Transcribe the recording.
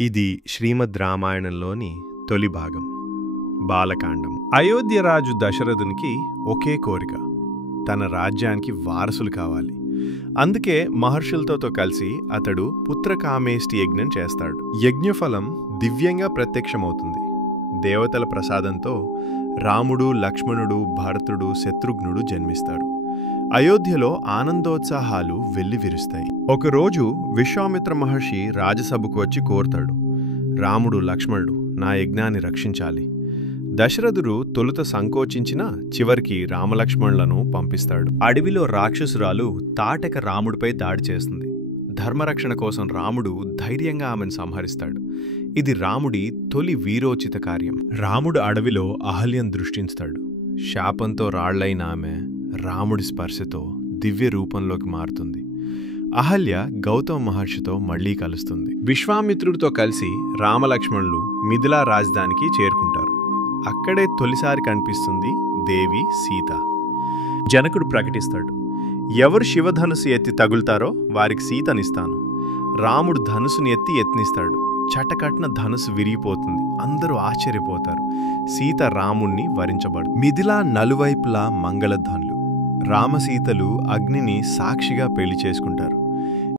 ఇది శ్రీమద్ రామాయణంలోని తొలి భాగం, బాలకాండం. అయోధ్యరాజు దశరథునికి ఒకే కోరిక, తన రాజ్యానికి వారసులు కావాలి. అందుకే మహర్షులతో కలిసి అతడు పుత్రకామేష్టి యజ్ఞం చేస్తాడు. యజ్ఞఫలం దివ్యంగా ప్రత్యక్షమవుతుంది. దేవతల ప్రసాదంతో రాముడు, లక్ష్మణుడు, భరతుడు, శత్రుఘ్నుడు జన్మిస్తాడు. అయోధ్యలో ఆనందోత్సాహాలు వెల్లివిరుస్తాయి. ఒకరోజు విశ్వామిత్ర మహర్షి రాజసభకు వచ్చి కోరుతాడు, రాముడు, లక్ష్మణుడు నా యజ్ఞాన్ని రక్షించాలి. దశరథుడు తొలుత సంకోచించినా చివరికి రామలక్ష్మణులను పంపిస్తాడు. అడవిలో రాక్షసురాలు తాటక రాముడిపై దాడి చేస్తుంది. ధర్మరక్షణ కోసం రాముడు ధైర్యంగా ఆమెను సంహరిస్తాడు. ఇది రాముడి తొలి వీరోచిత కార్యం. రాముడు అడవిలో అహల్యను దృష్టిస్తాడు. శాపంతో రాళ్లైన ఆమె రాముడి స్పర్శతో దివ్య రూపంలోకి మారుతుంది. అహల్య గౌతమ మహర్షితో మళ్లీ కలుస్తుంది. విశ్వామిత్రుడితో కలిసి రామలక్ష్మణులు మిథిలా రాజధానికి చేరుకుంటారు. అక్కడే తొలిసారి కనిపిస్తుంది దేవి సీత. జనకుడు ప్రకటిస్తాడు, ఎవరు శివధనుసు ఎత్తి తగులుతారో వారికి సీతనిస్తాను. రాముడు ధనుసుని ఎత్తి యత్నిస్తాడు. చటకట్న ధనుసు విరిగిపోతుంది. అందరూ ఆశ్చర్యపోతారు. సీత రాముణ్ణి వరించబడు. మిథిలా నలువైపులా మంగళధ్వనులు. రామసీతలు అగ్నిని సాక్షిగా పెళ్లి చేసుకుంటారు.